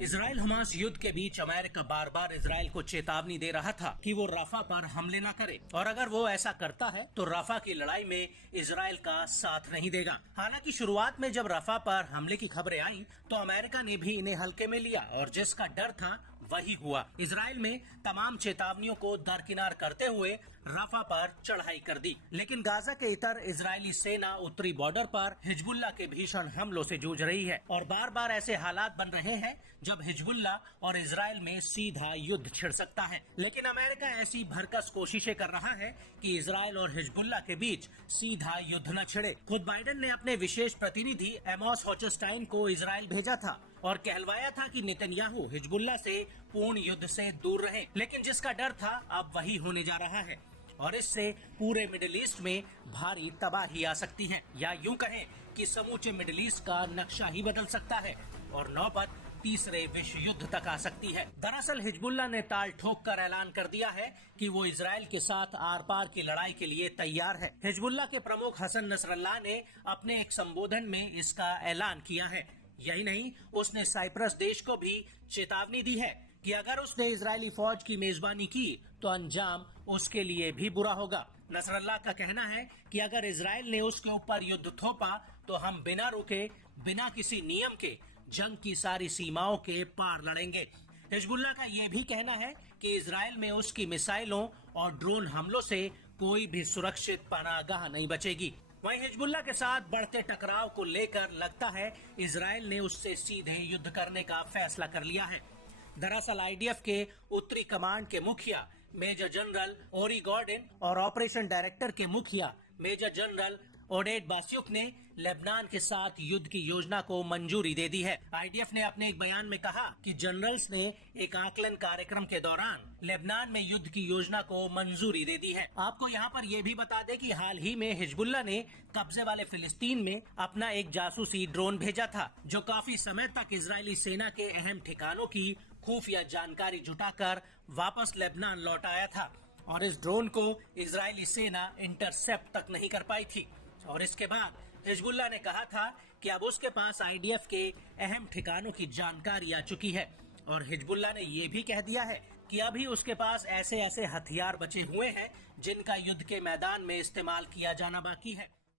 Israel Hamas युद्ध के बीच America बार बार Israel को चेतावनी दे रहा था कि वो रफा पर हमले न करे और अगर वो ऐसा करता है तो रफा की लड़ाई में इजराइल का साथ नहीं देगा। हालांकि शुरुआत में जब रफा पर हमले की खबरें आई तो अमेरिका ने भी इन्हें हल्के में लिया और जिसका डर था वही हुआ। इजराइल में तमाम चेतावनियों को दरकिनार करते हुए रफा पर चढ़ाई कर दी, लेकिन गाजा के इतर इजरायली सेना उत्तरी बॉर्डर पर हिजबुल्लाह के भीषण हमलों से जूझ रही है और बार बार ऐसे हालात बन रहे हैं जब हिजबुल्लाह और इजराइल में सीधा युद्ध छिड़ सकता है। लेकिन अमेरिका ऐसी भरकस कोशिशें कर रहा है कि इजराइल और हिजबुल्लाह के बीच सीधा युद्ध न छिड़े। खुद बाइडेन ने अपने विशेष प्रतिनिधि एमोस होचस्टाइन को इजराइल भेजा था और कहलवाया था कि नेतन्याहू हिजबुल्लाह से पूर्ण युद्ध से दूर रहे, लेकिन जिसका डर था अब वही होने जा रहा है और इससे पूरे मिडिल ईस्ट में भारी तबाही आ सकती है, या यूं कहें कि समूचे मिडिल ईस्ट का नक्शा ही बदल सकता है और नौबत तीसरे विश्व युद्ध तक आ सकती है। दरअसल हिजबुल्लाह ने ताल ठोक कर ऐलान कर दिया है कि वो इजराइल के साथ आर पार की लड़ाई के लिए तैयार है। हिजबुल्लाह के प्रमुख हसन नसरल्लाह ने अपने एक संबोधन में इसका ऐलान किया है। यही नहीं, उसने साइप्रस देश को भी चेतावनी दी है कि अगर उसने इजरायली फौज की मेजबानी की तो अंजाम उसके लिए भी बुरा होगा। नसरल्लाह का कहना है कि अगर इजराइल ने उसके ऊपर युद्ध थोपा तो हम बिना रुके, बिना किसी नियम के जंग की सारी सीमाओं के पार लड़ेंगे। हिजबुल्लाह का यह भी कहना है कि इजराइल में उसकी मिसाइलों और ड्रोन हमलों से कोई भी सुरक्षित पनाहगाह नहीं बचेगी। वहीं हिजबुल्लाह के साथ बढ़ते टकराव को लेकर लगता है इजराइल ने उससे सीधे युद्ध करने का फैसला कर लिया है। दरअसल आईडीएफ के उत्तरी कमांड के मुखिया मेजर जनरल ओरी गॉर्डन और ऑपरेशन डायरेक्टर के मुखिया मेजर जनरल ओडेड बास्युक ने लेबनान के साथ युद्ध की योजना को मंजूरी दे दी है। आईडीएफ ने अपने एक बयान में कहा कि जनरल्स ने एक आकलन कार्यक्रम के दौरान लेबनान में युद्ध की योजना को मंजूरी दे दी है। आपको यहाँ पर यह भी बता दें कि हाल ही में हिजबुल्लाह ने कब्जे वाले फिलिस्तीन में अपना एक जासूसी ड्रोन भेजा था जो काफी समय तक इजरायली सेना के अहम ठिकानों की खुफिया जानकारी जुटाकर वापस लेबनान लौट आया था और इस ड्रोन को इजरायली सेना इंटरसेप्ट तक नहीं कर पाई थी। और इसके बाद हिजबुल्लाह ने कहा था कि अब उसके पास आईडीएफ के अहम ठिकानों की जानकारी आ चुकी है और हिजबुल्लाह ने ये भी कह दिया है कि अभी उसके पास ऐसे ऐसे हथियार बचे हुए हैं जिनका युद्ध के मैदान में इस्तेमाल किया जाना बाकी है।